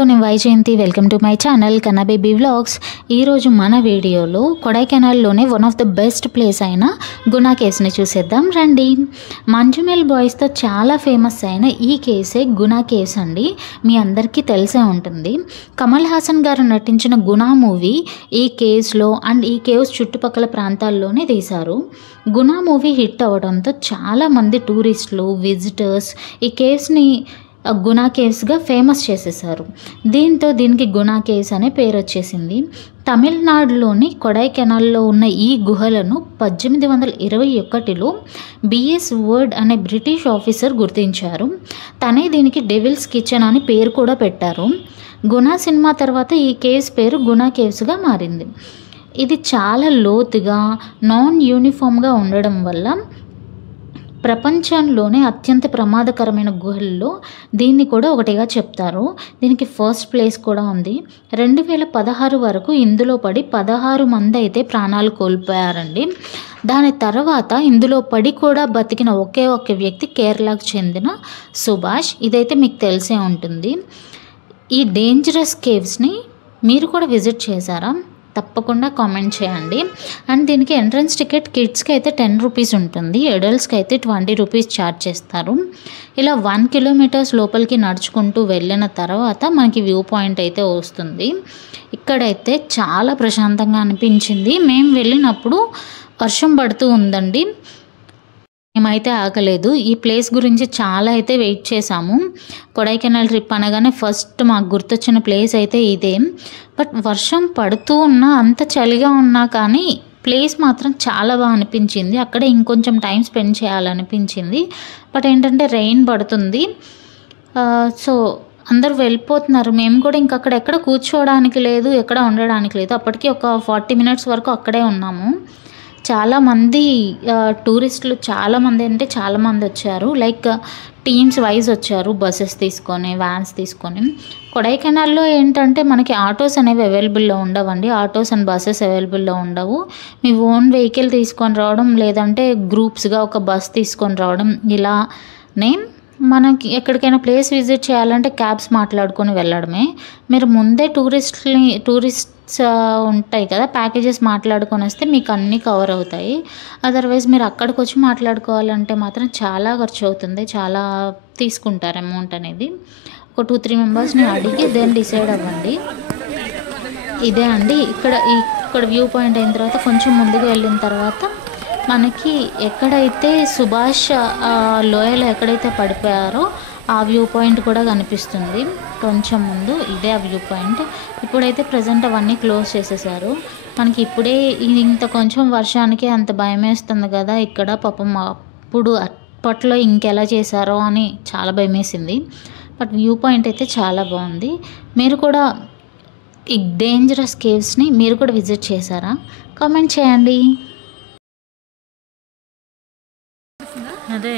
Hello నేను Vyjayanthi welcome to my channel Kanna baby vlogs. ఈరోజు మన వీడియోలో కొడైకెనాల్లోనే one of the best place అయిన గునా కేవ్స్ని చూసేద్దాం రండి. మంజుమేల్ బాయ్స్తో చాలా ఫేమస్ అయిన ఈ కేవ్సే గునా కేవ్స్ అండి. మీ అందరికీ తెలిసే ఉంటుంది. కమల్ హాసన్ గారు నటించిన గునా మూవీ ఈ కేవ్స్లో అండ్ ఈ కేవ్స్ చుట్టుపక్కల ప్రాంతాల్లోనే తీశారు. గునా మూవీ హిట్ అవ్వడంతో చాలామంది టూరిస్టులు విజిటర్స్ ఈ కేవ్స్ని గునా కేవ్స్గా ఫేమస్ చేసేసారు. దీనికి గునా కేవ్స్ అనే పేరు వచ్చేసింది. తమిళనాడులోని కొడైకెనాల్లో ఉన్న ఈ గుహలను 1821లో బిఎస్ వర్డ్ అనే బ్రిటిష్ ఆఫీసర్ గుర్తించారు. తనే దీనికి డెవిల్స్ కిచెన్ అని పేరు కూడా పెట్టారు. గునా సినిమా తర్వాత ఈ కేవ్స్ పేరు గునా కేవ్స్గా మారింది. ఇది చాలా లోతుగా నాన్ యూనిఫామ్గా ఉండడం వల్ల ప్రపంచంలోనే అత్యంత ప్రమాదకరమైన గుహల్లో దీన్ని కూడా ఒకటిగా చెప్తారు. దీనికి ఫస్ట్ ప్లేస్ కూడా ఉంది. 2016 వరకు ఇందులో పడి 16 మంది అయితే ప్రాణాలు కోల్పోయారండి. దాని తర్వాత ఇందులో పడి కూడా బతికిన ఒకే ఒక వ్యక్తి కేరళకు చెందిన సుభాష్. ఇదైతే మీకు తెలిసే ఉంటుంది. ఈ డేంజరస్ కేవ్స్ని మీరు కూడా విజిట్ చేశారా? తప్పకుండా కామెంట్ చేయండి. అండ్ దీనికి ఎంట్రన్స్ టికెట్ కిడ్స్కి అయితే 10 రూపీస్ ఉంటుంది, అడల్ట్స్కి అయితే 20 రూపీస్ ఛార్జ్ చేస్తారు. ఇలా 1 కిలోమీటర్స్ లోపలికి నడుచుకుంటూ వెళ్ళిన తర్వాత మనకి వ్యూ పాయింట్ అయితే వస్తుంది. ఇక్కడైతే చాలా ప్రశాంతంగా అనిపించింది. మేము వెళ్ళినప్పుడు వర్షం పడుతూ ఉందండి. మేమైతే ఆగలేదు. ఈ ప్లేస్ గురించి చాలా అయితే వెయిట్ చేసాము. కొడైకెనాల్ ట్రిప్ అనగానే ఫస్ట్ మాకు గుర్తొచ్చిన ప్లేస్ అయితే ఇదే. బట్ వర్షం పడుతూ ఉన్నా అంత చలిగా ఉన్నా కానీ ప్లేస్ మాత్రం చాలా బాగా అనిపించింది. అక్కడే ఇంకొంచెం టైం స్పెండ్ చేయాలనిపించింది. బట్ ఏంటంటే రెయిన్ పడుతుంది. సో అందరూ వెళ్ళిపోతున్నారు. మేము కూడా ఇంక అక్కడ ఎక్కడ కూర్చోవడానికి లేదు, ఎక్కడ ఉండడానికి లేదు. అప్పటికి ఒక 40 మినిట్స్ వరకు అక్కడే ఉన్నాము. చాలామంది టూరిస్టులు చాలామంది వచ్చారు. లైక్ టీమ్స్ వైజ్ వచ్చారు, బస్సెస్ తీసుకొని వ్యాన్స్ తీసుకొని. కొడైకెనాల్లో ఏంటంటే మనకి ఆటోస్ అనేవి అవైలబుల్లో ఉండవండి. ఆటోస్ అండ్ బస్సెస్ అవైలబుల్లో ఉండవు. మీ ఓన్ వెహికల్ తీసుకొని రావడం, లేదంటే గ్రూప్స్గా ఒక బస్ తీసుకొని రావడం. ఇలానే మనకి ఎక్కడికైనా ప్లేస్ విజిట్ చేయాలంటే క్యాబ్స్ మాట్లాడుకొని వెళ్ళడమే. మీరు ముందే టూరిస్ట్స్ ఉంటాయి కదా, ప్యాకేజెస్ మాట్లాడుకొని వస్తే మీకు అన్నీ కవర్ అవుతాయి. అదర్వైజ్ మీరు అక్కడికి వచ్చి మాట్లాడుకోవాలంటే మాత్రం చాలా ఖర్చు అవుతుంది, చాలా తీసుకుంటారు అమౌంట్ అనేది. ఒక 2-3 మెంబర్స్ని అడిగి దెన్ డిసైడ్ అవ్వండి. ఇదే అండి ఇక్కడ వ్యూ పాయింట్ అయిన తర్వాత కొంచెం ముందుకు వెళ్ళిన తర్వాత మనకి ఎక్కడైతే సుభాష్ లోయలో ఎక్కడైతే పడిపోయారో ఆ వ్యూ పాయింట్ కూడా కనిపిస్తుంది. కొంచెం ముందు ఇదే ఆ వ్యూ పాయింట్. ఇప్పుడైతే ప్రజెంట్ అవన్నీ క్లోజ్ చేసేసారు. మనకి ఇప్పుడే ఇంత కొంచెం వర్షానికి అంత భయం వేస్తుంది కదా ఇక్కడ. పాపం అప్పట్లో ఇంకెలా చేశారో అని చాలా భయం వేసింది. బట్ వ్యూ పాయింట్ అయితే చాలా బాగుంది. మీరు కూడా ఈ డేంజరస్ కేవ్స్ని మీరు కూడా విజిట్ చేశారా? కామెంట్ చేయండి. అదే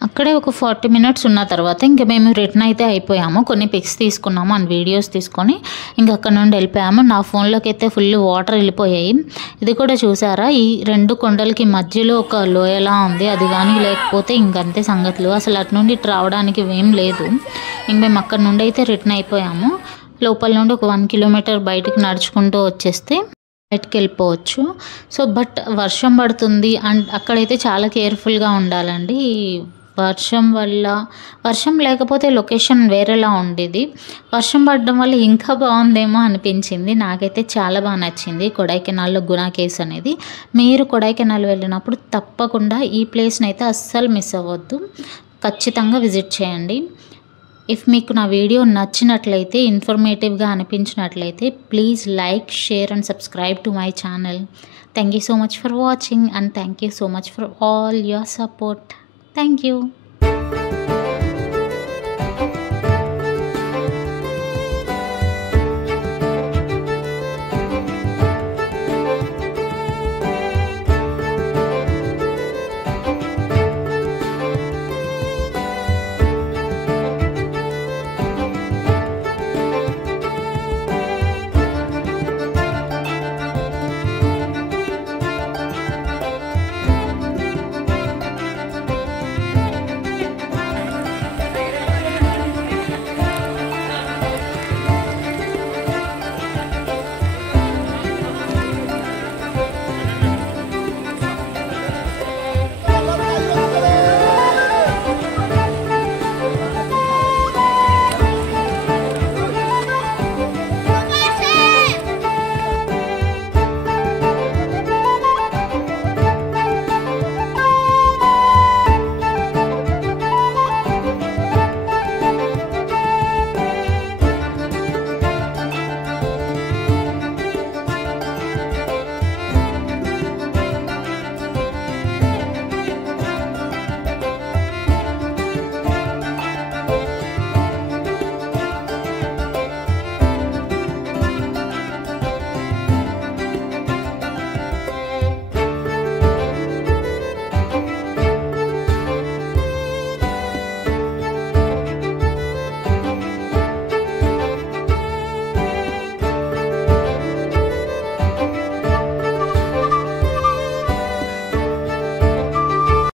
అక్కడే ఒక 40 మినిట్స్ ఉన్న తర్వాత ఇంకా మేము రిటర్న్ అయితే అయిపోయాము. కొన్ని పిక్స్ తీసుకున్నాము అండ్ వీడియోస్ తీసుకొని ఇంకా అక్కడ నుండి వెళ్ళిపోయాము. నా ఫోన్లోకి అయితే ఫుల్ వాటర్ వెళ్ళిపోయాయి. ఇది కూడా చూసారా, ఈ 2 కొండలకి మధ్యలో ఒక లోయలా ఉంది. అది కానీ లేకపోతే ఇంకంతే సంగతులు. అసలు అటు నుండి రావడానికి ఏం లేదు. ఇంక మేము అక్కడ నుండి అయితే రిటర్న్ అయిపోయాము. లోపల నుండి ఒక 1 కిలోమీటర్ బయటికి నడుచుకుంటూ వచ్చేస్తే బయటికి వెళ్ళిపోవచ్చు. సో బట్ వర్షం పడుతుంది అండ్ అక్కడైతే చాలా కేర్ఫుల్గా ఉండాలండి. వర్షం లేకపోతే లొకేషన్ వేరేలా ఉండేది. వర్షం పడడం వల్ల ఇంకా బాగుందేమో అనిపించింది. నాకైతే చాలా బాగా నచ్చింది కొడైకెనాల్లో గునా కేవ్స్ అనేది. మీరు కొడైకెనాల్ వెళ్ళినప్పుడు తప్పకుండా ఈ ప్లేస్ని అయితే అస్సలు మిస్ అవ్వద్దు, ఖచ్చితంగా విజిట్ చేయండి. ఇఫ్ మీకు నా వీడియో నచ్చినట్లయితే, ఇన్ఫర్మేటివ్గా అనిపించినట్లయితే please like, share and subscribe to my channel. Thank you so much for watching and thank you so much for all your support. Thank you.